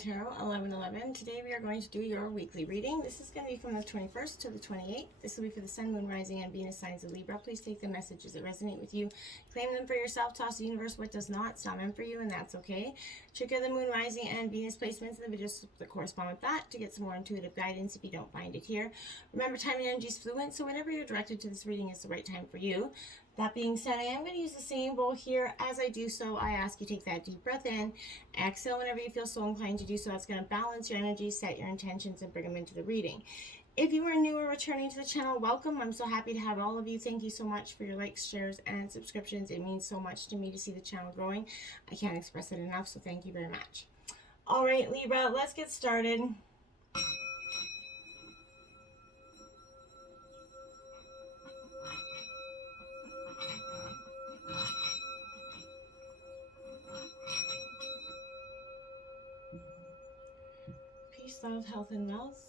Tarot 1111. Today we are going to do your weekly reading. This is going to be from the 21st to the 28th. This will be for the Sun, Moon, Rising, and Venus signs of Libra. Please take the messages that resonate with you. Claim them for yourself. Toss the universe what does not. It's not meant for you, and that's okay. Check out the Moon, Rising, and Venus placements in the videos that correspond with that to get some more intuitive guidance if you don't find it here. Remember, time and energy is fluent, so whenever you're directed to this reading is the right time for you. That being said, I am going to use the same bowl here. As I do so, I ask you take that deep breath in, exhale whenever you feel so inclined to do so. That's going to balance your energy, set your intentions, and bring them into the reading. If you are new or returning to the channel, welcome. I'm so happy to have all of you. Thank you so much for your likes, shares, and subscriptions. It means so much to me to see the channel growing. I can't express it enough, so thank you very much. All right, Libra, let's get started. Peace, love, health, and wealth.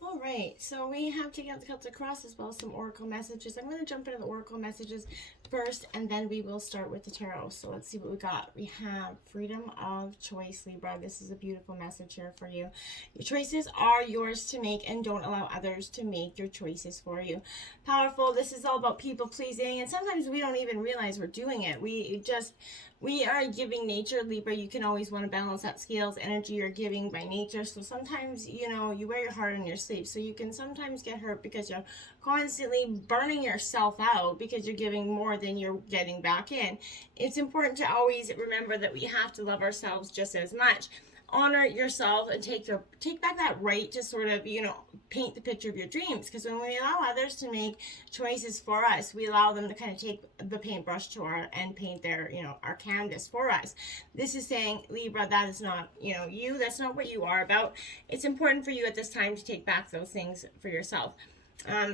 All right, so we have to get the cuts across as well as some oracle messages. I'm going to jump into the oracle messages first, and then we will start with the tarot. So let's see what we got. We have freedom of choice, Libra. This is a beautiful message here for you. Your choices are yours to make, and don't allow others to make your choices for you. Powerful. This is all about people pleasing, and sometimes we don't even realize we're doing it. We are giving nature, Libra. You can always want to balance that scales energy you're giving by nature. So sometimes, you know, you wear your heart on your sleeve. So you can sometimes get hurt because you're constantly burning yourself out because you're giving more than you're getting back in. It's important to always remember that we have to love ourselves just as much. Honor yourself and take back that right to sort of, you know, paint the picture of your dreams. Because when we allow others to make choices for us, we allow them to kind of take the paintbrush to and paint their, you know, our canvas for us. This is saying, Libra, that is not, you know, you. That's not what you are about. It's important for you at this time to take back those things for yourself.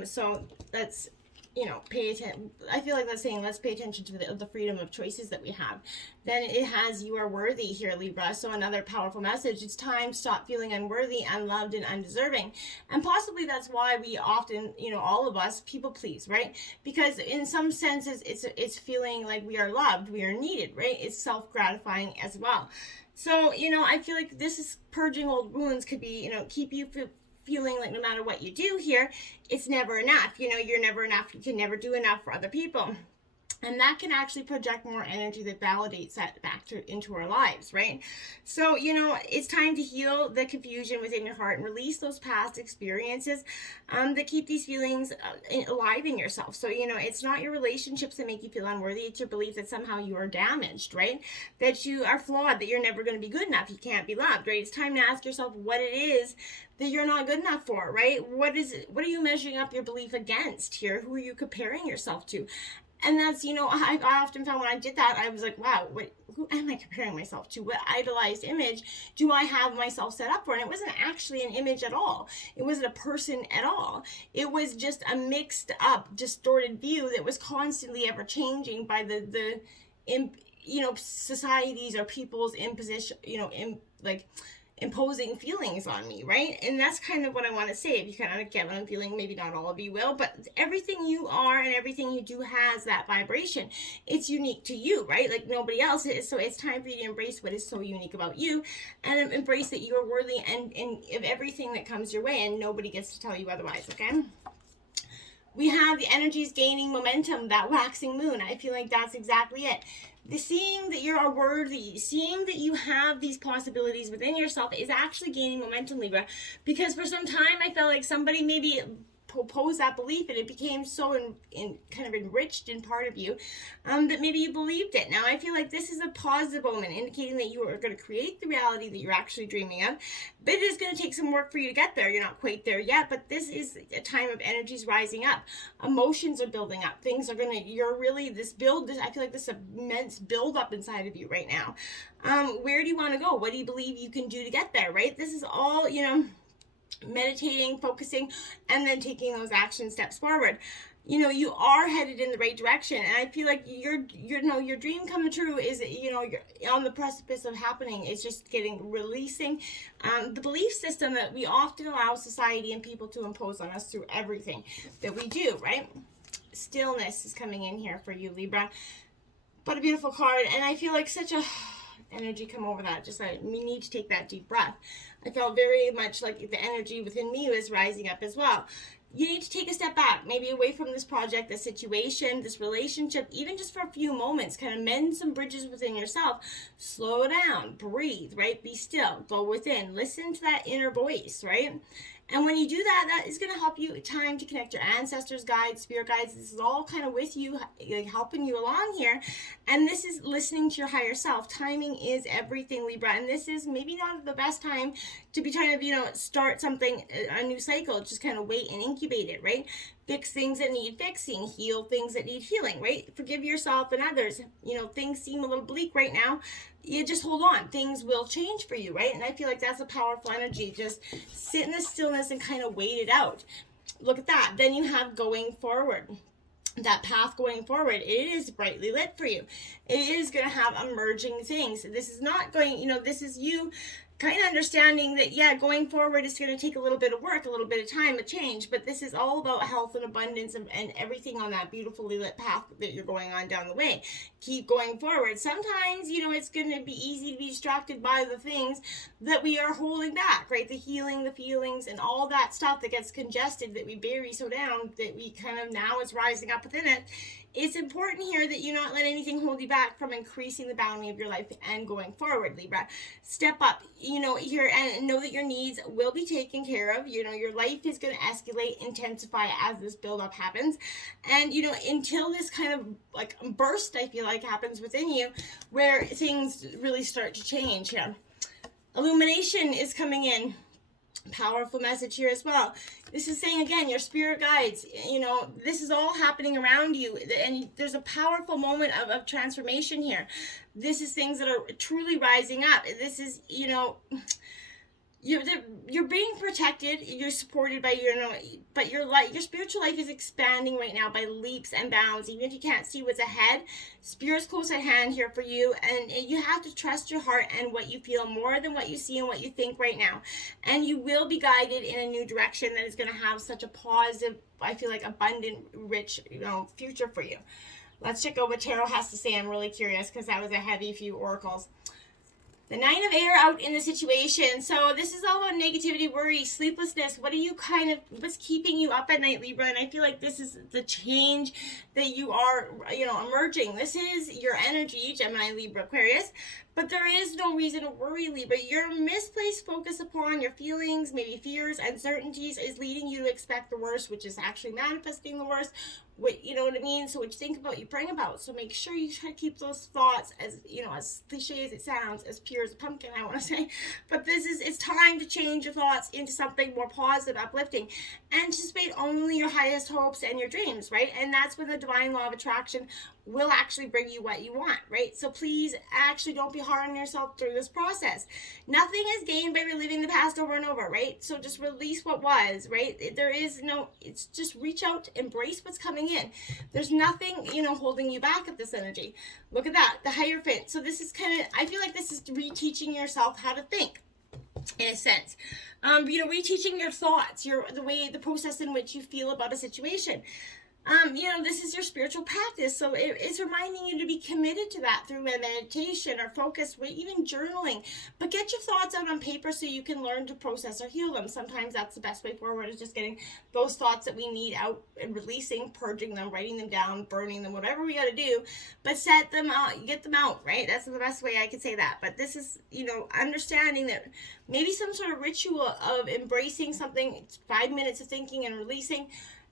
So let's, you know, pay attention. I feel like that's saying let's pay attention to the freedom of choices that we have. Then it has you are worthy here, Libra. So another powerful message. It's time to stop feeling unworthy, unloved, and undeserving. And possibly that's why we often, you know, all of us people please, right? Because in some senses it's feeling like we are loved, we are needed, right? It's self-gratifying as well. So, you know, I feel like this is purging old wounds could be, you know, keep you feeling like no matter what you do here, it's never enough. You know, you're never enough. You can never do enough for other people. And that can actually project more energy that validates that back into our lives, right? So, you know, it's time to heal the confusion within your heart and release those past experiences that keep these feelings alive in yourself. So, you know, it's not your relationships that make you feel unworthy. It's your belief that somehow you are damaged, right? That you are flawed, that you're never going to be good enough. You can't be loved, right? It's time to ask yourself what it is that you're not good enough for, right? What are you measuring up your belief against here? Who are you comparing yourself to? And that's, you know, I often found when I did that, I was like, wow, who am I comparing myself to? What idolized image do I have myself set up for? And it wasn't actually an image at all. It wasn't a person at all. It was just a mixed up, distorted view that was constantly ever changing by the you know, societies or people's imposition, you know, imposing feelings on me, right? And that's kind of what I want to say. If you kind of get what I'm feeling, maybe not all of you will, but everything you are and everything you do has that vibration. It's unique to you, right? Like nobody else is. So it's time for you to embrace what is so unique about you and embrace that you are worthy and of everything that comes your way, and nobody gets to tell you otherwise, okay? We have the energies gaining momentum, that waxing moon. I feel like that's exactly it. Seeing that you are worthy, seeing that you have these possibilities within yourself is actually gaining momentum, Libra. Because for some time, I felt like somebody maybe proposed that belief and it became so kind of enriched in part of you that maybe you believed it. Now I feel like this is a positive moment indicating that you are going to create the reality that you're actually dreaming of, but it is going to take some work for you to get there. You're not quite there yet, but this is a time of energies rising up, emotions are building up, things are going to, you're really I feel like this immense build up inside of you right now. Where do you want to go? What do you believe you can do to get there, right? This is all, you know, meditating, focusing, and then taking those action steps forward. You know, you are headed in the right direction, and I feel like your dream coming true is, you know, you're on the precipice of happening. It's just releasing the belief system that we often allow society and people to impose on us through everything that we do, right? Stillness is coming in here for you, Libra. But a beautiful card, and I feel like such a energy come over that. Just that we need to take that deep breath. I felt very much like the energy within me was rising up as well. You need to take a step back, maybe away from this project, this situation, this relationship, even just for a few moments, kind of mend some bridges within yourself. Slow down, breathe, right? Be still, go within, listen to that inner voice, right? And when you do that, that is going to help you time to connect your ancestors, guides, spirit guides. This is all kind of with you, like helping you along here. And this is listening to your higher self. Timing is everything, Libra. And this is maybe not the best time to be trying to, start something, a new cycle. Just kind of wait and incubate it, right? Fix things that need fixing, heal things that need healing, right? Forgive yourself and others. Things seem a little bleak right now. You just hold on. Things will change for you, right? And I feel like that's a powerful energy. Just sit in the stillness and kind of wait it out. Look at that. Then you have going forward. That path going forward, it is brightly lit for you. It is going to have emerging things. This is not going, this is you kind of understanding that, going forward is going to take a little bit of work, a little bit of time, a change, but this is all about health and abundance and everything on that beautifully lit path that you're going on down the way. Keep going forward. Sometimes, it's going to be easy to be distracted by the things that we are holding back, right? The healing, the feelings, and all that stuff that gets congested, that we bury so down, that we kind of now is rising up within it. It's important here that you not let anything hold you back from increasing the bounty of your life and going forward, Libra. Step up, here, and know that your needs will be taken care of. Your life is going to escalate, intensify as this buildup happens. And, until this kind of like burst, I feel like, happens within you, where things really start to change here. Illumination is coming in. Powerful message here as well. This is saying, again, your spirit guides, this is all happening around you, and there's a powerful moment of transformation here. This is things that are truly rising up. This is, you're being protected, you're supported by but your spiritual life is expanding right now by leaps and bounds. Even if you can't see what's ahead, Spirit's close at hand here for you, and you have to trust your heart and what you feel more than what you see and what you think right now. And you will be guided in a new direction that is going to have such a positive, I feel like, abundant, rich, future for you. Let's check out what Tarot has to say. I'm really curious because that was a heavy few oracles. The Nine of Air out in the situation. So this is all about negativity, worry, sleeplessness. What's keeping you up at night, Libra? And I feel like this is the change that you are, emerging. This is your energy, Gemini, Libra, Aquarius. But there is no reason to worry, Libra. Your misplaced focus upon your feelings, maybe fears, uncertainties, is leading you to expect the worst, which is actually manifesting the worst. You know what I mean? So what you think about, you bring about. So make sure you try to keep those thoughts as, as cliche as it sounds, as pure as a pumpkin, I want to say. But it's time to change your thoughts into something more positive, uplifting. Anticipate only your highest hopes and your dreams, right? And that's when the divine law of attraction will actually bring you what you want, right? So please actually don't be hard on yourself through this process. Nothing is gained by reliving the past over and over, right? So just release what was, right? It's just reach out, embrace what's coming in. There's nothing, holding you back at this energy. Look at that, the Hierophant. So this is I feel like this is reteaching yourself how to think, in a sense. Reteaching your thoughts, the process in which you feel about a situation. This is your spiritual practice, so it's reminding you to be committed to that through meditation or focus, even journaling. But get your thoughts out on paper so you can learn to process or heal them. Sometimes that's the best way forward, is just getting those thoughts that we need out and releasing, purging them, writing them down, burning them, whatever we got to do. But set them out, get them out, right? That's the best way I could say that. But this is, understanding that maybe some sort of ritual of embracing something, 5 minutes of thinking and releasing.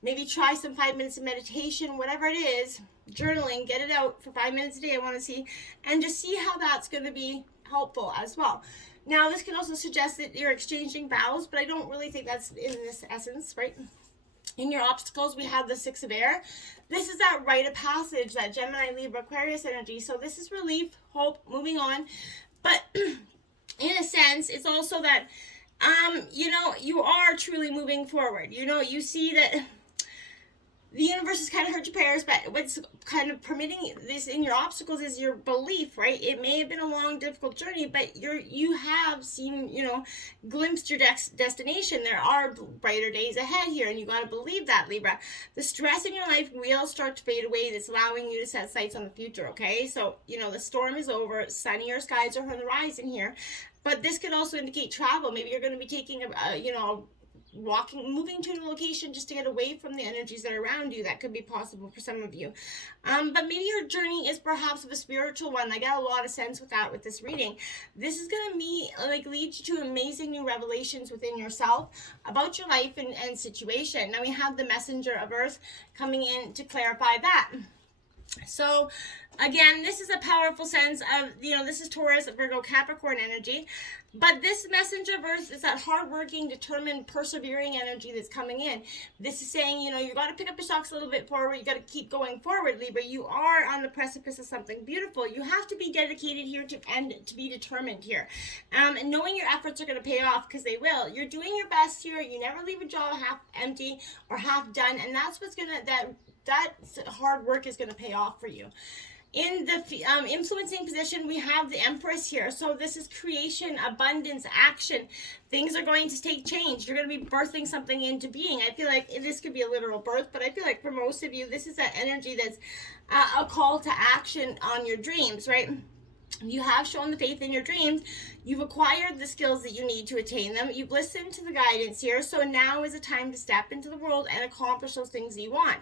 Maybe try some 5 minutes of meditation, whatever it is, journaling, get it out for 5 minutes a day, I want to see, and just see how that's going to be helpful as well. Now, this can also suggest that you're exchanging vows, but I don't really think that's in this essence, right? In your obstacles, we have the Six of Air. This is that rite of passage, that Gemini, Libra, Aquarius energy. So this is relief, hope, moving on. But in a sense, it's also that, you are truly moving forward. You see that the universe has kind of heard your prayers, but what's kind of permitting this in your obstacles is your belief, right? It may have been a long, difficult journey, but you have seen, glimpsed your destination. There are brighter days ahead here, and you got to believe that, Libra. The stress in your life will start to fade away. That's allowing you to set sights on the future, okay? So, the storm is over. Sunnier skies are on the horizon here. But this could also indicate travel. Maybe you're going to be taking moving to a location just to get away from the energies that are around you. That could be possible for some of you. But maybe your journey is perhaps of a spiritual one. I got a lot of sense with that with this reading. This is going to lead you to amazing new revelations within yourself about your life and situation. Now we have the messenger of earth coming in to clarify that. So again, this is a powerful sense of, this is Taurus, Virgo, Capricorn energy. But this messenger of earth is that hardworking, determined, persevering energy that's coming in. This is saying, you got to pick up your socks a little bit forward. You got to keep going forward, Libra. You are on the precipice of something beautiful. You have to be dedicated here and to be determined here. And knowing your efforts are going to pay off, because they will. You're doing your best here. You never leave a job half empty or half done. And that's what's going to, that hard work is going to pay off for you. In the influencing position, we have the Empress here. So this is creation, abundance, action. Things are going to take change. You're going to be birthing something into being. I feel like this could be a literal birth, but I feel like for most of you, this is that energy that's a call to action on your dreams, right? You have shown the faith in your dreams. You've acquired the skills that you need to attain them. You've listened to the guidance here. So now is a time to step into the world and accomplish those things that you want.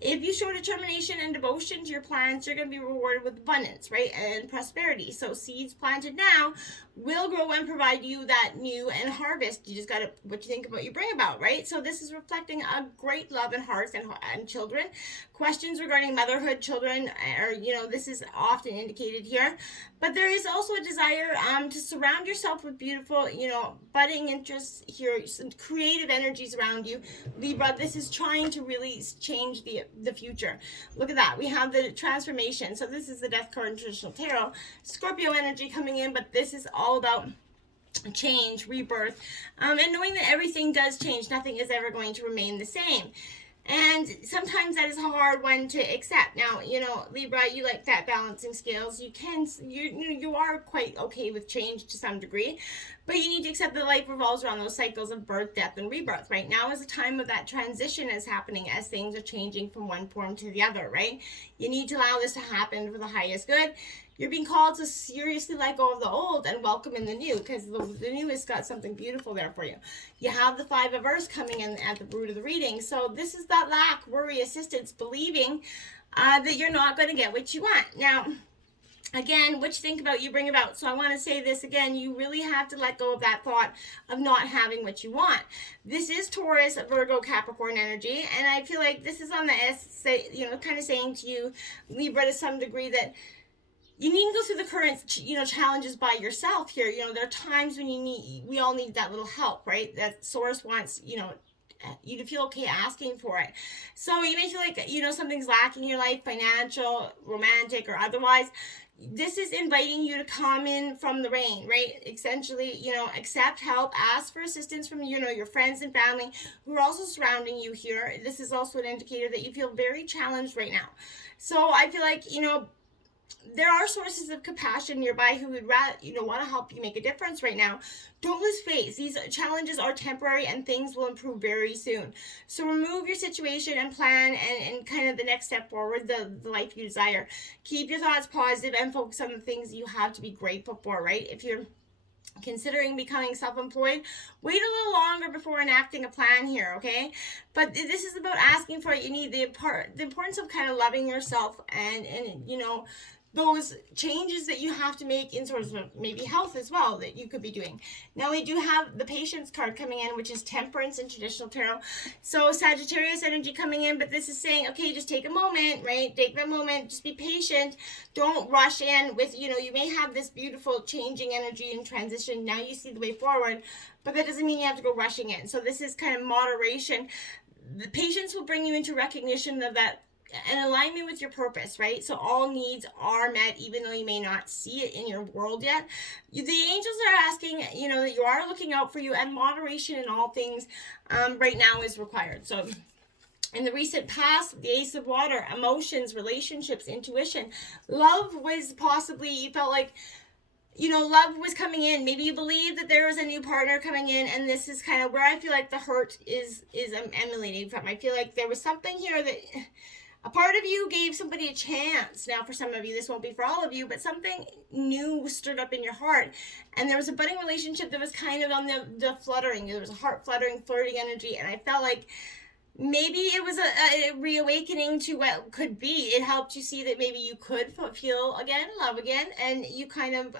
If you show determination and devotion to your plans, you're going to be rewarded with abundance, right? And prosperity. So seeds planted now will grow and provide you that new and harvest. You just got to, what you think about, you bring about, right? So this is reflecting a great love and hearts and children. Questions regarding motherhood, children, or, this is often indicated here. But there is also a desire to surround yourself with beautiful, budding interests here, some creative energies around you. Libra, this is trying to really change the future. Look at that. We have the transformation. So this is the death card in traditional tarot. Scorpio energy coming in, but this is all about change, rebirth, and knowing that everything does change. Nothing is ever going to remain the same. And sometimes that is a hard one to accept. Now, Libra, you like that balancing scales. You are quite okay with change to some degree, but you need to accept that life revolves around those cycles of birth, death, and rebirth. Right now is a time of that transition is happening as things are changing from one form to the other, right? You need to allow this to happen for the highest good. You're being called to seriously let go of the old and welcome in the new, because the new has got something beautiful there for you. You have the Five of Earths coming in at the root of the reading. So this is that lack, worry, assistance, believing that you're not going to get what you want. Now, again, what you think about, you bring about. So I want to say this again, you really have to let go of that thought of not having what you want. This is Taurus, Virgo, Capricorn energy, and I feel like this is on the kind of saying to you, Libra, to some degree, that you need to go through the current, challenges by yourself here. There are times when we all need that little help, right? That source wants, you to feel okay asking for it. So you may feel like, something's lacking in your life, financial, romantic, or otherwise. This is inviting you to come in from the rain, right? Essentially, accept help, ask for assistance from, your friends and family who are also surrounding you here. This is also an indicator that you feel very challenged right now. So I feel like, there are sources of compassion nearby who would rather, want to help you make a difference right now. Don't lose faith. These challenges are temporary and things will improve very soon. So remove your situation and plan and kind of the next step forward, the life you desire. Keep your thoughts positive and focus on the things you have to be grateful for, right? If you're considering becoming self-employed, wait a little longer before enacting a plan here, okay? But this is about asking for what you need, the importance of kind of loving yourself and those changes that you have to make in sort of maybe health as well that you could be doing. Now we do have the Patience card coming in, which is Temperance in traditional tarot. So Sagittarius energy coming in, but this is saying, okay, just take a moment, right? Take that moment, just be patient. Don't rush in with, you may have this beautiful changing energy and transition. Now you see the way forward, but that doesn't mean you have to go rushing in. So this is kind of moderation. The patience will bring you into recognition of that and alignment with your purpose, right? So all needs are met, even though you may not see it in your world yet. The angels are asking, that you are looking out for you, and moderation in all things right now is required. So In the recent past, the Ace of Water, emotions, relationships, intuition. Love was possibly, you felt like, love was coming in. Maybe you believe that there was a new partner coming in, and this is kind of where I feel like the hurt is emanating from. I feel like there was something here that a part of you gave somebody a chance. Now, for some of you, this won't be for all of you, but something new stirred up in your heart, and there was a budding relationship that was kind of on the fluttering. There was a heart fluttering, flirting energy, and I felt like maybe it was a reawakening to what could be. It helped you see that maybe you could feel again, love again, and you kind of,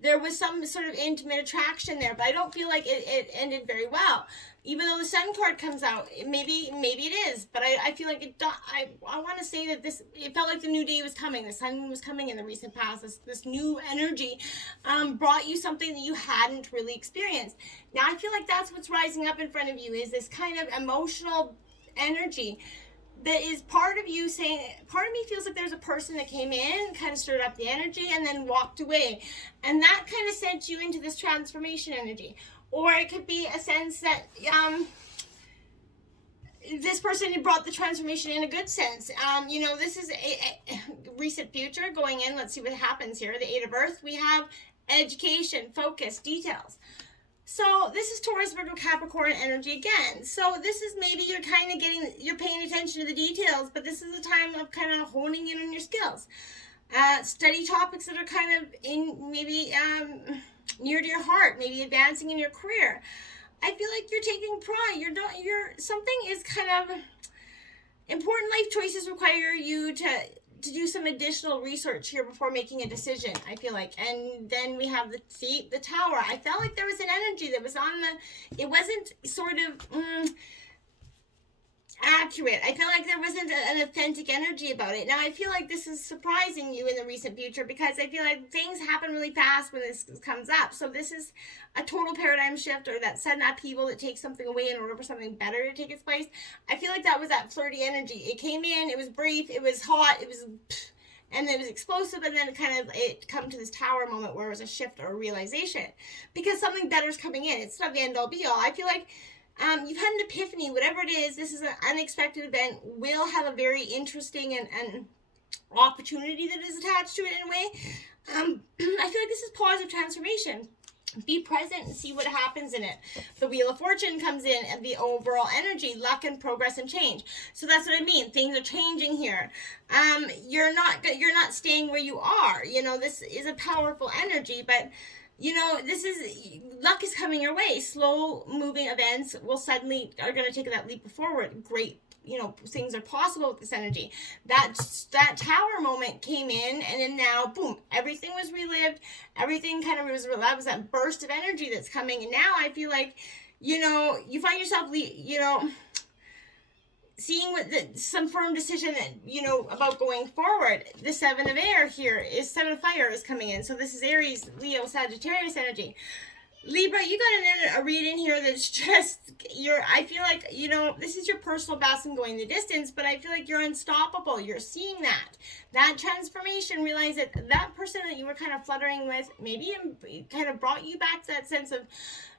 there was some sort of intimate attraction there, but I don't feel like it ended very well. Even though the Sun card comes out, maybe it is, but I feel like I want to say that it felt like the new day was coming. The Sun was coming in the recent past. This new energy brought you something that you hadn't really experienced. Now I feel like that's what's rising up in front of you, is this kind of emotional energy that is part of you saying, part of me feels like there's a person that came in, kind of stirred up the energy, and then walked away. And that kind of sent you into this transformation energy. Or it could be a sense that this person brought the transformation in a good sense. This is a recent future going in. Let's see what happens here. The Eight of Earth. We have education, focus, details. So this is Taurus, Virgo, Capricorn energy again. So this is maybe you're paying attention to the details, but this is a time of kind of honing in on your skills. Study topics that are kind of in maybe near to your heart, maybe advancing in your career. I feel like you're taking pride. Something is kind of important. Life choices require you to do some additional research here before making a decision, I feel like. And then we have the Tower. I felt like there was an energy that was it wasn't sort of accurate. I feel like there wasn't an authentic energy about it. Now I feel like this is surprising you in the recent future, because I feel like things happen really fast when this comes up. So this is a total paradigm shift, or that sudden upheaval that takes something away in order for something better to take its place. I feel like that was that flirty energy. It came in, it was brief, it was hot, and it was explosive, and then it come to this Tower moment where it was a shift or a realization, because something better is coming in. It's not the end all be all. I feel like you've had an epiphany, whatever it is. This is an unexpected event, will have a very interesting and opportunity that is attached to it in a way. I feel like this is positive transformation. Be present and see what happens in it. The Wheel of Fortune comes in, and the overall energy, luck and progress and change. So that's what I mean. Things are changing here. You're not staying where you are. This is a powerful energy, but luck is coming your way. Slow moving events are going to take that leap forward. Great, things are possible with this energy. That Tower moment came in, and then now, boom, everything was relived. Everything kind of that was that burst of energy that's coming. And now I feel like, you find yourself, seeing some firm decision that, about going forward. The Seven of Fire is coming in. So this is Aries, Leo, Sagittarius energy. Libra, you got a read in here that's just, I feel like, this is your personal best and going the distance, but I feel like you're unstoppable. You're seeing that transformation, realize that person that you were kind of fluttering with, maybe kind of brought you back to that sense of,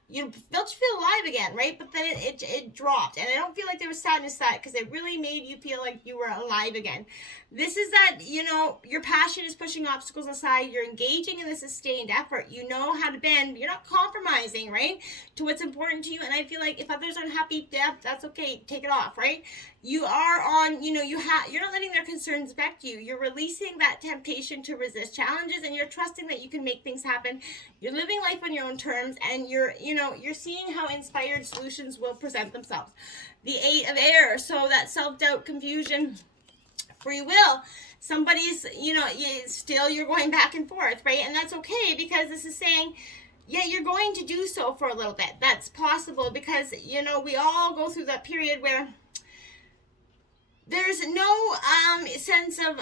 felt you feel alive again, right? But then it dropped, and I don't feel like there was sadness to that, because it really made you feel like you were alive again. This is that, your passion is pushing obstacles aside. You're engaging in the sustained effort. You know how to bend. You're not compromising, right, to what's important to you. And I feel like if others are unhappy, that's okay. Take it off, right? You are on, you're not letting their concerns affect you. You're releasing that temptation to resist challenges, and you're trusting that you can make things happen. You're living life on your own terms, and you're seeing how inspired solutions will present themselves. The Eight of Air, so that self-doubt, confusion, free will. Somebody's, still you're going back and forth, right? And that's okay, because this is saying, yeah, you're going to do so for a little bit. That's possible, because, we all go through that period where there's no sense of,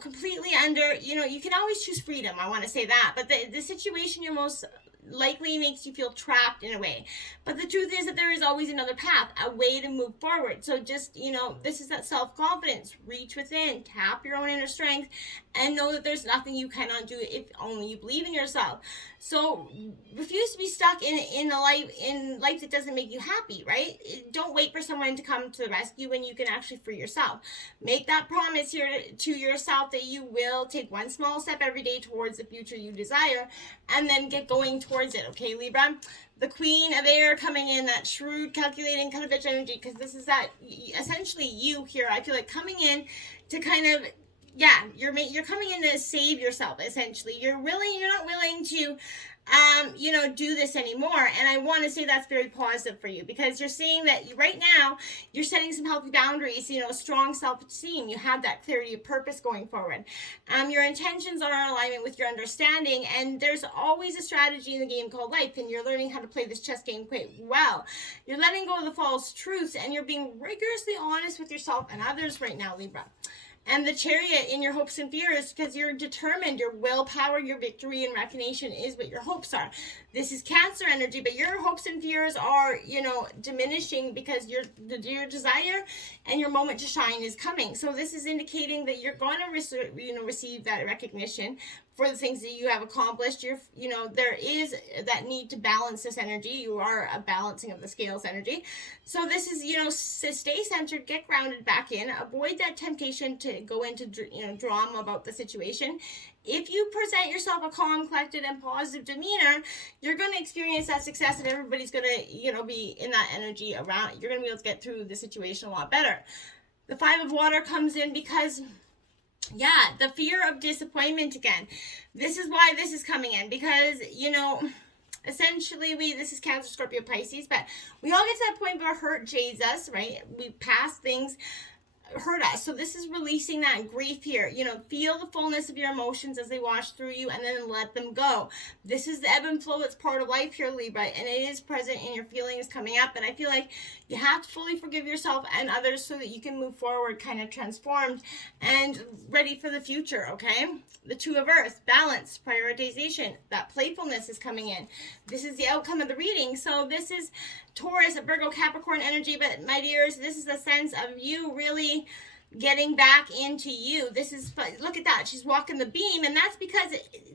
completely under, you can always choose freedom. I want to say that. But the situation you're most likely makes you feel trapped in a way. But the truth is that there is always another path, a way to move forward. So just, this is that self-confidence. Reach within, tap your own inner strength, and know that there's nothing you cannot do if only you believe in yourself. So refuse to be stuck in life that doesn't make you happy, right? Don't wait for someone to come to the rescue when you can actually free yourself. Make that promise here to yourself that you will take one small step every day towards the future you desire, and then get going towards it, okay, Libra? The Queen of Air coming in, that shrewd, calculating kind of bitch energy, because this is that, essentially you here, I feel like coming in to kind of, you're coming in to save yourself, essentially. You're not willing to, do this anymore. And I want to say that's very positive for you, because you're seeing that right now you're setting some healthy boundaries, strong self-esteem. You have that clarity of purpose going forward. Your intentions are in alignment with your understanding, and there's always a strategy in the game called life, and you're learning how to play this chess game quite well. You're letting go of the false truths, and you're being rigorously honest with yourself and others right now, Libra. And the Chariot in your hopes and fears, because you're determined, your willpower, your victory, and recognition is what your hopes are. This is Cancer energy, but your hopes and fears are, diminishing, because your desire and your moment to shine is coming. So this is indicating that you're going to receive that recognition for the things that you have accomplished. There is that need to balance this energy. You are a balancing of the scales energy. So this is, stay centered, get grounded back in, avoid that temptation to go into, drama about the situation. If you present yourself a calm, collected, and positive demeanor, you're going to experience that success, and everybody's going to, be in that energy around. You're going to be able to get through the situation a lot better. The Five of Water comes in because, the fear of disappointment again. This is why this is coming in, because, essentially this is Cancer, Scorpio, Pisces, but we all get to that point where hurt jades us, right? We pass things hurt us. So this is releasing that grief here. Feel the fullness of your emotions as they wash through you, and then let them go. This is the ebb and flow that's part of life here, Libra, and it is present in your feelings coming up. And I feel like you have to fully forgive yourself and others so that you can move forward kind of transformed and ready for the future, okay? The Two of Earth, balance, prioritization, that playfulness is coming in. This is the outcome of the reading. So this is Taurus, Virgo, Capricorn energy, but my dears, this is a sense of you really getting back into you. This is, look at that, she's walking the beam, and that's because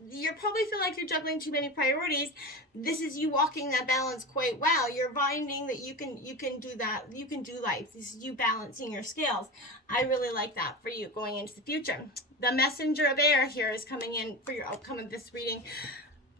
you probably feel like you're juggling too many priorities. This is you walking that balance quite well. You're finding that you can do that, you can do life. This is you balancing your scales. I really like that for you going into the future. The Messenger of Air here is coming in for your outcome of this reading.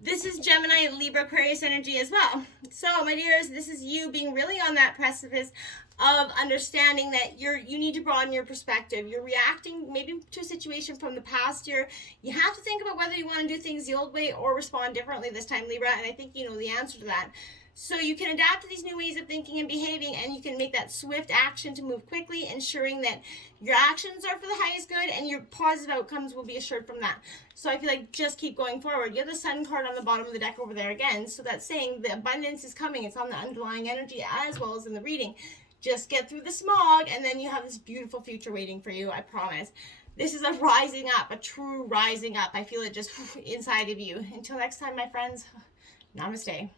This is Gemini, Libra, Aquarius energy as well. So, my dears, this is you being really on that precipice of understanding that you need to broaden your perspective. You're reacting maybe to a situation from the past year. You have to think about whether you want to do things the old way or respond differently this time, Libra, and I think you know the answer to that. So you can adapt to these new ways of thinking and behaving, and you can make that swift action to move quickly, ensuring that your actions are for the highest good and your positive outcomes will be assured from that. So I feel like just keep going forward. You have the Sun card on the bottom of the deck over there again. So that's saying the abundance is coming. It's on the underlying energy as well as in the reading. Just get through the smog, and then you have this beautiful future waiting for you, I promise. This is a rising up, a true rising up. I feel it just inside of you. Until next time, my friends, namaste.